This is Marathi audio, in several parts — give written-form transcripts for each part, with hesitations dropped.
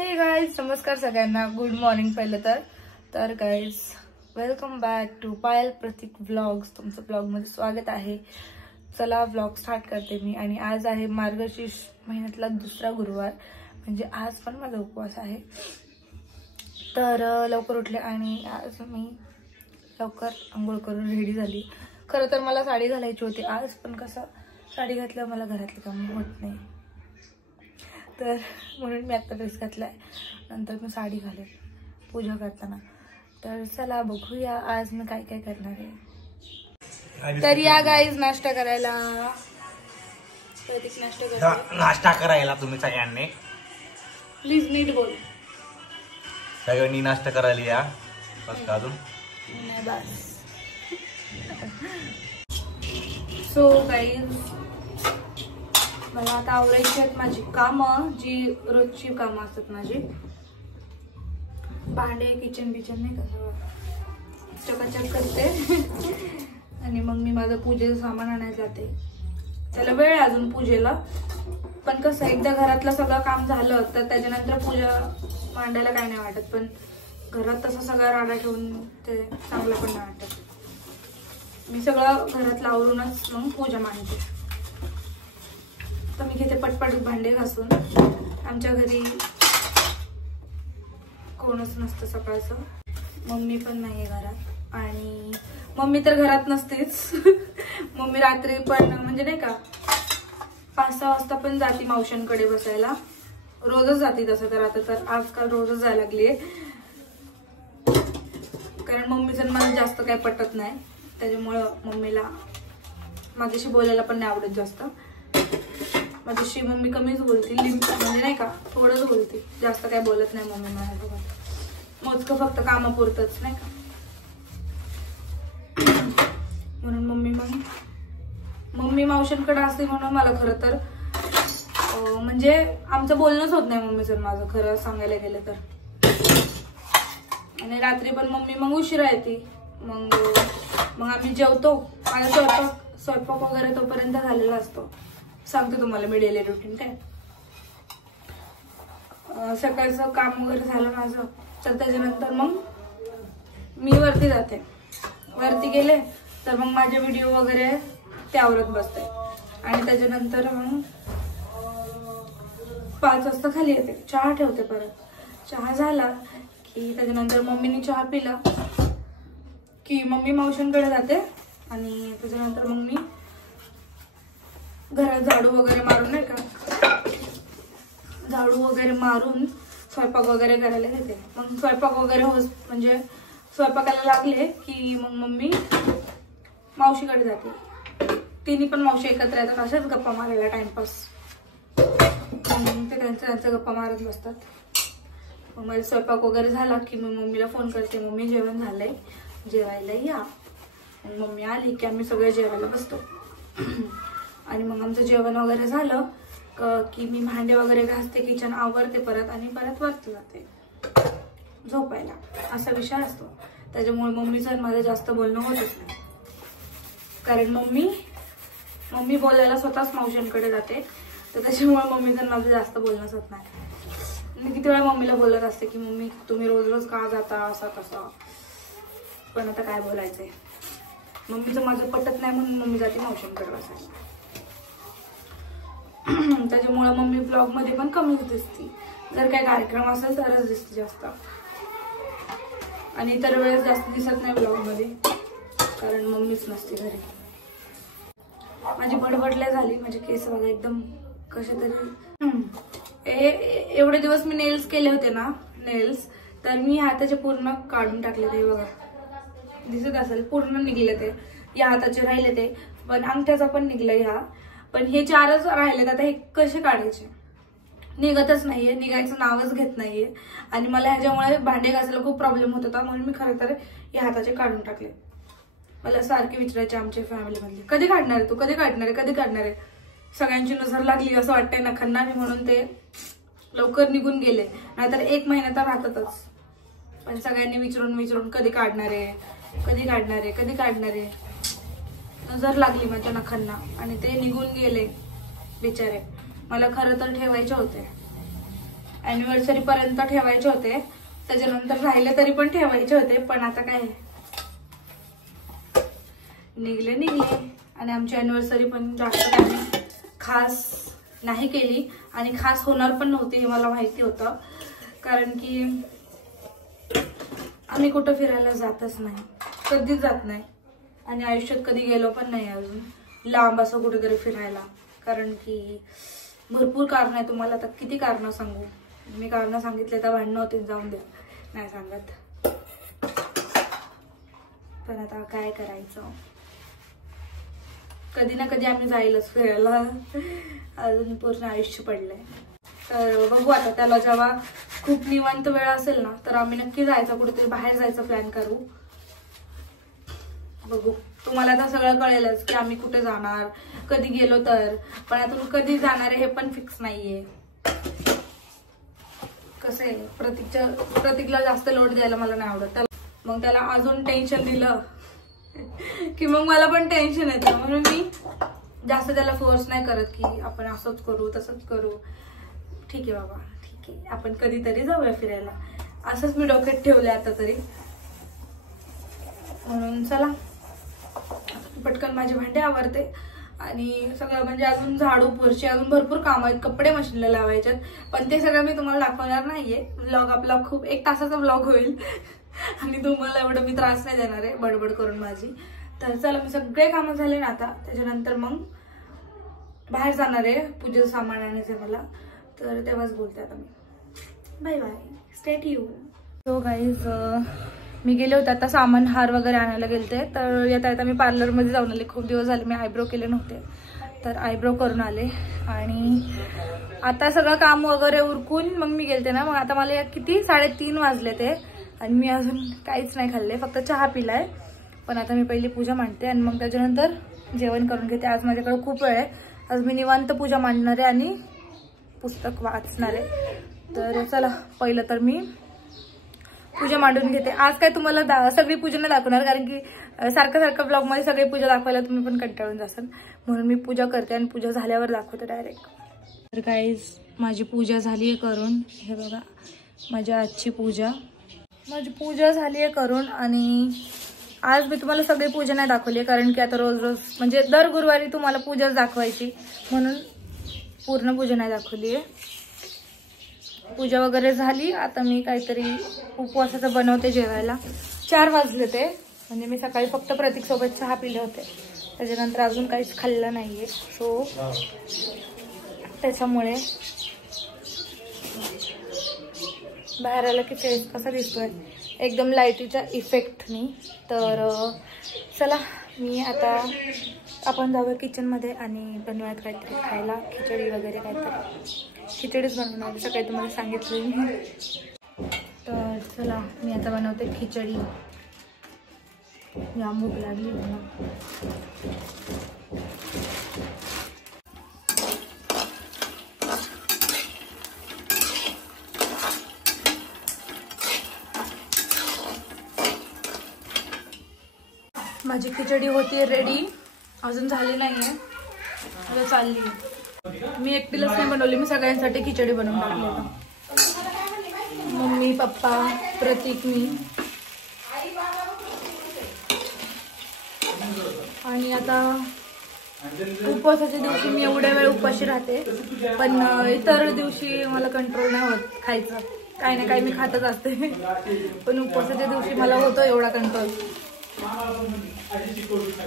हे गाइज नमस्कार सगळ्यांना, गुड मॉर्निंग पहिलं तर guys welcome back to Payal Pratik vlogs. तुमचं ब्लॉगमध्ये स्वागत आहे. चला व्लॉग स्टार्ट करते मी. आणि आज आहे मार्गशीर्ष महिन्यातला दुसरा गुरुवार, म्हणजे आज पण माझा उपवास आहे. तर लवकर उठले आणि आज मी लवकर आंघोळ करून रेडी झाली. खरं तर मला साडी घालायची होती आज, पण कसं साडी घातल्यावर मला घरातली कामं होत नाही, तर म्हणून मी आता ड्रेस घातलाय. नंतर मी साडी घालेन पूजा करताना. तर चला बघूया आज मी काय काय करणार आहे. तर या गाईज नाश्ता करायला. प्रतीक नाश्ता करायला तुम्ही सगळ्यांनी प्लीज नीट बोल. सगळ्यांनी नाश्ता करायला या. बस का अजून नाही बस. सो गाईज मला आता आवरायची आहेत माझी कामं, जी रोजची कामं असतात माझी. भांडे किचन बिचन नाही का सगळं चकाचक करते आणि मग मी माझं पूजेचं सामान आणायला जाते. त्याला वेळ आहे अजून पूजेला, पण कसं एकदा घरातलं सगळं काम झालं तर त्याच्यानंतर पूजा मांडायला काय नाही वाटत. पण घरात तसं सगळं राडा ठेवून ते चांगलं पण नाही वाटत. मी सगळं घरातलं आवरूनच मग पूजा मांडते. तर मी घेते पटपट भांडे घासून. आमच्या घरी कोणच नसतं सकाळचं, मम्मी पण नाहीये घरात. आणि मम्मी तर घरात नसतेच मम्मी रात्री पण म्हणजे नाही का 5-6 वाजता पण जाती मावशांकडे बसायला. रोजच जाते तसं तर. आता तर आजकाल रोजच जायला लागलीये, कारण मम्मीचं मला जास्त काही पटत नाही. त्याच्यामुळं मम्मीला माझ्याशी बोलायला पण नाही आवडत जास्त. माझ्याशी मम्मी कमीच बोलते, म्हणजे नाही का थोडंच बोलते, जास्त काही बोलत नाही मम्मी माझ्यासोबत. मोजकं फक्त कामापुरतच नाही का. म्हणून मम्मी मावशांकडे असते म्हणून मला खरं तर म्हणजे आमचं बोलणंच होत नाही मम्मीचं माझं, खरं सांगायला गेलं तर. आणि रात्री पण मम्मी मग उशिरा येते. मग आम्ही जेवतो. माझा स्वयंपाक वगैरे तोपर्यंत झालेला असतो. सांगते तुम्हाला मी डेली रुटीन काय. सकाळचं काम वगैरे झालं माझं तर त्याच्यानंतर मग मी वरती जाते. वरती गेले तर मग माझे व्हिडिओ वगैरे त्यावरच बसते. आणि त्याच्यानंतर मग 5 वाजता खाली येते, चहा ठेवते. परत चहा झाला की त्याच्यानंतर मम्मीने चहा पिला की मम्मी मावशांकडे जाते. आणि त्याच्यानंतर मग मी घरात झाडू वगैरे मारून नाही का, झाडू वगैरे मारून स्वयंपाक वगैरे करायला घेते. मग स्वयंपाक वगैरे म्हणजे स्वयंपाकाला लागले की मग मम्मी मावशीकडे जाते. तिन्ही पण मावशी एकत्र येतात, अशाच गप्पा मारायला टाइमपास. ते त्यांचं गप्पा मारत बसतात. मग माझा स्वयंपाक वगैरे झाला की मग मम्मीला फोन करते, मम्मी जेवण झालंय, जेवायला या. मम्मी आली की आम्ही सगळे जेवायला बसतो. आणि मग आमचं जेवण वगैरे झालं की मी भांडे वगैरे घासते, किचन आवरते परत, आणि परत वरती जाते झोपायला. असा विषय असतो. त्याच्यामुळे मम्मीचं माझं जास्त बोलणं होतच नाही, कारण मम्मी बोलायला स्वतःच मावशांकडे जाते. तर त्याच्यामुळे मम्मीचं माझं जास्त बोलणंच होत नाही. मी किती वेळा मम्मीला बोलत असते की मम्मी तुम्ही रोज का जाता असा तसा, पण आता काय बोलायचंय. मम्मीचं माझं पटत नाही म्हणून मम्मी जाते मावशांकडे बसायला. त्याच्यामुळे मम्मी ब्लॉग मध्ये पण कमीच दिसते. जर काही कार्यक्रम असेल तरच दिसते जास्त, आणि इतर वेळेस जास्त दिसत नाही ब्लॉग मध्ये, कारण मम्मीच नसते घरी. माझी बडबडल्या झाली, माझे केस बघा एकदम कसे तरी. एवढे दिवस मी नेल्स केले होते ना, तर मी हाताचे पूर्ण काढून टाकले ते. बघा दिसत असेल, पूर्ण निघले ते. या हाताचे राहिले ते, पण अंगठ्याचा पण निघला ह्या. पण हे 4च राहिलेत. आता हे कसे काढायचे, निघतच नाहीये, निघायचं नावच घेत नाहीये. आणि मला ह्याच्यामुळे भांडे घासायला खूप प्रॉब्लेम होत होता, म्हणून मी खरं तर या हाताचे काढून टाकले. मला सारखे विचारायचे आमच्या फॅमिलीमधले, कधी काढणार आहे तू, कधी काढणार आहे, कधी काढणार आहे. सगळ्यांची नजर लागली असं वाटतंय नखांना, म्हणून ते लवकर निघून गेले. नाहीतर 1 महिना तर राहतातच. पण सगळ्यांनी विचारून कधी काढणार आहे, कधी काढणार आहे, कधी काढणार आहे. नजर लागली माझ्या नखांना आणि ते निघून गेले बिचारे. मला खरं तर ठेवायचे होते. अॅनिव्हर्सरी पर्यंत ठेवायचे होते, त्याच्यानंतर राहिले तरी पण ठेवायचे होते, पण आता काय निघले. आणि आमची अॅनिव्हर्सरी पण जास्त काही खास नाही केली आणि खास होणार पण नव्हती हे मला माहिती होतं, कारण की आम्ही कुठं फिरायला जातच नाही, कधीच जात नाही आणि आयुष्यात कधी गेलो पण नाही अजून लांब असं कुठेतरी फिरायला, कारण की भरपूर कारण आहे. तुम्हाला आता किती कारण सांगू, मी कारण सांगितले तर भांडणं होते, जाऊन द्या, नाही सांगत. पण आता काय करायचं, कधी ना कधी आम्ही जाईलच फिरायला, अजून पूर्ण आयुष्य पडलंय. तर बघू आता, त्याला जेव्हा खूप निवांत वेळ असेल ना तर आम्ही नक्की जायचं, कुठेतरी बाहेर जायचं प्लॅन करू. बघू, तुम्हाला आता सगळं कळेलच की आम्ही कुठे जाणार, कधी गेलो तर, पण आता कधी जाणार आहे हे पण फिक्स नाहीये. कसं आहे, प्रतीकला जास्त लोड द्यायला मला नाही आवडत, मग त्याला अजून टेन्शन दिलं की मग मला पण टेन्शन येतं, म्हणून मी जास्त त्याला फोर्स नाही करत की आपण असंच करू तसंच करू. ठीक आहे बाबा, ठीक आहे, आपण कधीतरी जाऊया फिरायला, असंच मी डोक्यात ठेवलंय आता तरी. म्हणून चला पटकन माझे भांडे आवरते आणि सगळं, म्हणजे अजून झाडू फरशी अजून भरपूर काम आहेत, कपडे मशीनला लावायच्यात, पण ते सगळं मी तुम्हाला दाखवणार नाहीये. व्लॉग आपला खूप 1 तासाचा व्लॉग होईल आणि तुम्हाला एवढं मी त्रास नाही देणार आहे बडबड करून माझी. तर चला, मी सगळे कामं झाले ना आता, त्याच्यानंतर मग बाहेर जाणार आहे, पूजेचं सामान आणायचं मला, तर तेव्हाच बोलते आता मी. Bye bye, stay tune. So guys, मी गेले होते आता सामान, हार वगैरे आणायला गेलते, तर येता मी पार्लरमध्ये जाऊन आले. खूप दिवस झाले मी आयब्रो केले नव्हते, तर आयब्रो करून आले आणि आता सगळं काम वगैरे उरकून मग मी गेलते ना. मग आता मला किती 3:30 वाजले ते, आणि मी अजून काहीच नाही खाल्ले, फक्त चहा पिलाय. पण आता मी पहिली पूजा मांडते आणि मग त्याच्यानंतर जेवण करून घेते. आज माझ्याकडे खूप वेळ आहे, आज मी निवांत पूजा मांडणार आहे आणि पुस्तक वाचणार आहे. तर चला, पहिलं तर मी पूजा मांडून घेते. आज काय तुम्हाला सगळी पूजा नाही दाखवणार, कारण की सारखं ब्लॉगमध्ये सगळी पूजा दाखवायला तुम्ही पण कंटाळून जासाल, म्हणून मी पूजा करते आणि पूजा झाल्यावर दाखवते डायरेक्ट. तर गाईज, माझी पूजा झाली आहे करून, हे बघा माझी आजची पूजा. माझी पूजा झाली आहे करून आणि आज मी तुम्हाला सगळी पूजा नाही दाखवली, कारण की आता रोज म्हणजे दर गुरुवारी तुम्हाला पूजाच दाखवायची, म्हणून पूर्ण पूजा नाही दाखवली आहे. पूजा वगैरे झाली, आता मी काहीतरी उपवासाचं बनवते जेवायला. 4 वाजले ते, म्हणजे मी सकाळी फक्त प्रतीक सोबत चहा पिले होते, त्याच्यानंतर अजून काहीच खाल्लं नाहीये. सो त्याच्यामुळे बाहेर आलं की फेस कसा दिसतोय, एकदम लाईटीच्या इफेक्टनी. तर चला, मी आता आपण जाऊया किचनमध्ये आणि बनवूयात काहीतरी खायला, खिचडी वगैरे काहीतरी. खिचडीच बनवणार सकाळी तुम्हाला सांगितलं मी. तर चला, मी आता बनवते खिचडी. या भूक लागली मला. माझी खिचडी होती रेडी, अजून झाली नाहीये, आता चालली. मी एकटीलाच नाही बनवली, मी सगळ्यांसाठी खिचडी बनवून टाकली आता. मम्मी, पप्पा, प्रतीक, मी. आणि आता उपवासाच्या दिवशी मी एवढ्या वेळ उपाशी राहते, पण इतर दिवशी मला कंट्रोल नाही होत खायचं, काही ना काही मी खातच असते, पण उपवासाच्या दिवशी मला होतो एवढा कंट्रोल.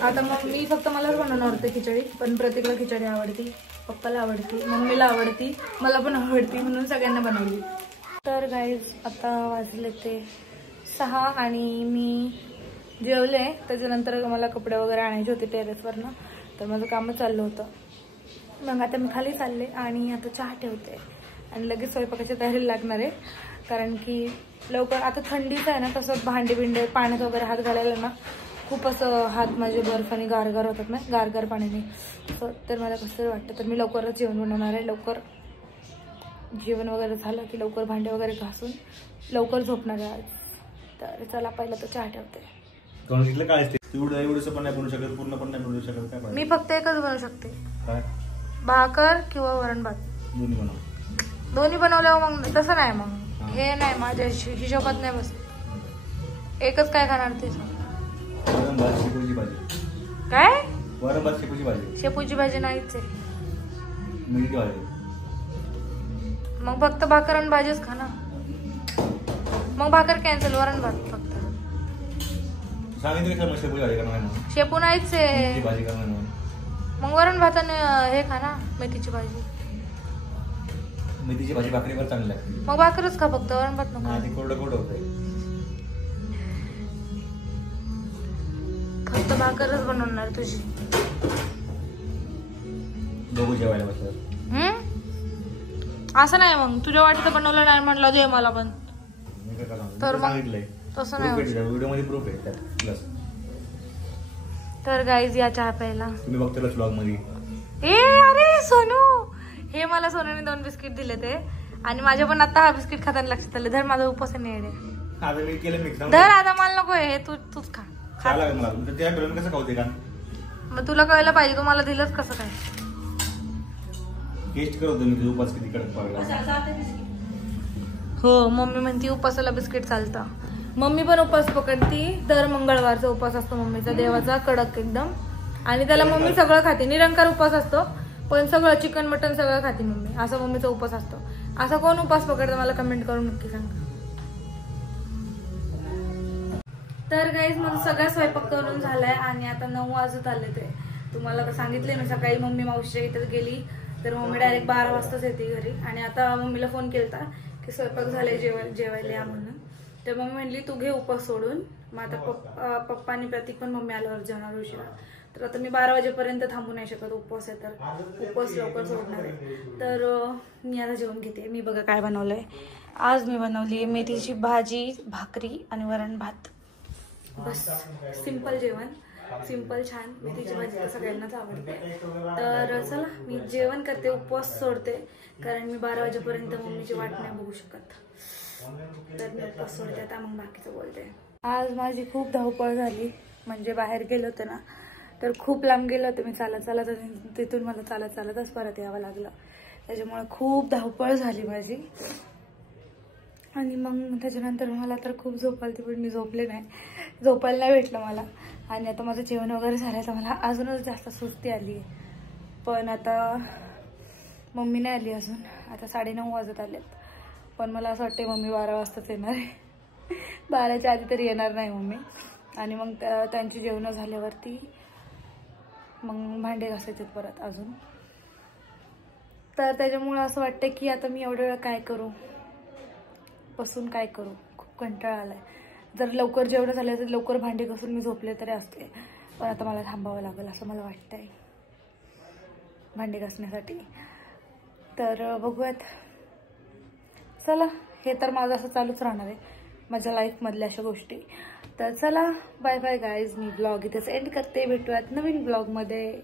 आता मग मी फक्त मलाच बनवणार होते खिचडी, पण प्रतीकला खिचडी आवडती, पप्पाला आवडती, मम्मीला आवडती, मला पण आवडती, म्हणून सगळ्यांना बनवली. तर गाईज, आता वाजले ते 6 आणि मी जेवले. त्याच्यानंतर मला कपडे वगैरे आणायचे होते टेरेसवरनं, तर माझं कामच चाललं होतं. मग आता मी खाली चालले आणि आता चहा ठेवते आणि लगेच स्वयंपाकाची तयारी लागणार आहे, कारण की लवकर आता थंडीच आहे ना, तसं भांडे बिंडे पाण्यात वगैरे हात घालायला ना खूप असं हात माझे बर्फाने गारगार होतात ना, गारगार पाण्याने, तर मला कसं वाटतं. तर मी लवकरच जेवण बनवणार आहे, लवकर जेवण वगैरे झालं की लवकर भांडे वगैरे घासून लवकर झोपणार आहे आज. तर चला, पहिलं तर चहा ठेवते. एवढंसं पण नाही बनवू शकत, पूर्ण पण नाही बनवू शकत, काय मी फक्त एकच बनवू शकते, काय? भाकर किंवा वरण भात. दोन्ही बनव. दोन्ही बनवल्यावर मग तसं नाही, मग हे नाही माझ्या हिशोबात नाही बसत. एकच काय खाणार ते वरण भात शेपूची भाजी. काय? वरण भात शेपूची भाजी. शेपूची भाजी नाहीच आहे. मिरची भाजी. मग फक्त भाकर आणि भाजीच खा ना. मग भाकर कॅन्सल, वरण भात फक्त. सांगितलं का मग शेपूची भाजी करणार म्हणून? शेपू नाहीच आहे. भाजी करणार म्हणून. मग वरण भात आणि हे खा ना, मेथीची भाजी. मेथीची भाजी भाकरीवर चांगली लागते. मग भाकरच खा फक्त, वरण भात नको. ते कोरडं कोरडं होतंय. फक्त भाकरच बनवणार तुझी. बघू जेवायला बसलं. असं नाही, मग तुझ्या वाटीचं बनवलं नाही म्हणलं दे मला पण. तर मग तसं नाही. व्हिडिओ मध्ये प्रूफ आहे त्यात प्लस. तर गाईज या चहा प्यायला. तुम्ही बघताय व्लॉग मध्ये. ए अरे सोनू, हे मला सोनूने 2 बिस्किट दिले ते, आणि माझ्या पण आता हा बिस्किट खाताना लक्षात आलं. धर, माझा उपवास नाही येडे. आता मी केलं मिक्स. धर, आता मला नको हे, तूच खा. काय लागेल मला त्या ड्रोन कसं खावते का? मग तुला कळलं पाहिजे, तुम्हाला दिलंच कसं काय. टेस्ट करतो मी तुझा उपास किती कडक पाडला. हो, मम्मी म्हणती उपासाला बिस्किट चालतं. मम्मी पण उपास पकडती. दर मंगळवारचा उपास असतो मम्मीचा, देवाचा, कडक एकदम. आणि त्याला मम्मी सगळं खाते. निरंकार उपास असतो, पण सगळं चिकन मटन सगळं खाते मम्मी. असा मम्मीचा उपास असतो. असा कोण उपास पकडतं मला कमेंट करून नक्की सांगा. तर गाईज माझा सगळा स्वयंपाक करून झालाय आणि आता 9 वाजत आले. ते तुम्हाला सांगितले मी सकाळी मम्मी मावशीच्या इथं गेली तर मम्मी डायरेक्ट 12 वाजताच येते घरी. आणि आता मम्मीला फोन केलता की स्वयंपाक झालाय, जेवायला या म्हणून. तर मम्मी म्हणली तू घे उपास सोडून. मग आता पप्पा आणि प्रतीक पण मम्मी आल्यावर जेवणार उशिरा. तर आता मी 12 वाजेपर्यंत थांबू नाही शकत, उपवास आहे तर उपवास लवकर सोडणार आहे. तर मी आता जेवण घेते. मी बघा काय बनवलंय आज. मी बनवली मेथीची भाजी, भाकरी आणि वरण भात. बस सिंपल जेवण, सिंपल छान. मेथीची भाजी तर सगळ्यांनाच आवडते. तर चला मी जेवण करते, उपवास सोडते, कारण मी 12 वाजेपर्यंत मम्मीची वाट नाही बघू शकत. तर मी उपवास सोडते आता, मग बाकीचं बोलते. आज माझी खूप धावपळ झाली. म्हणजे बाहेर गेलो होते ना, तर खूप लांब गेलो होते मी चालत. तिथून मला चालतच परत यावं लागलं. त्याच्यामुळे खूप धावपळ झाली माझी. आणि मग त्याच्यानंतर मला तर खूप झोप आली, पण मी झोपले नाही, झोपायला नाही भेटलं मला. आणि आता माझं जेवण वगैरे झालं तर मला अजूनच जास्त सुस्ती आली आहे. पण आता मम्मी नाही आली अजून. आता 9:30 वाजत आलेत. पण मला असं वाटतं मम्मी 12 वाजताच येणार आहे. 12च्या आधी तरी येणार नाही मम्मी. आणि मग त्यांची जेवणं झाल्यावरती मग भांडे घासायचे परत अजून. तर त्याच्यामुळे असं वाटतं की आता मी एवढा वेळ काय करू, बसून काय करू. खूप कंटाळा आलाय. जर लवकर जेवण झालं तर लवकर भांडे घासून मी झोपले तरी असते. पण आता मला थांबावं लागेल असं मला वाटतंय भांडे घासण्यासाठी. तर बघूयात. चला, हे तर माझं असं चालूच राहणार आहे माझ्या लाईफमधल्या अशा गोष्टी. तर चला बाय बाय गाईज. मी ब्लॉग इथेच एंड करते. भेटूयात नवीन ब्लॉगमध्ये.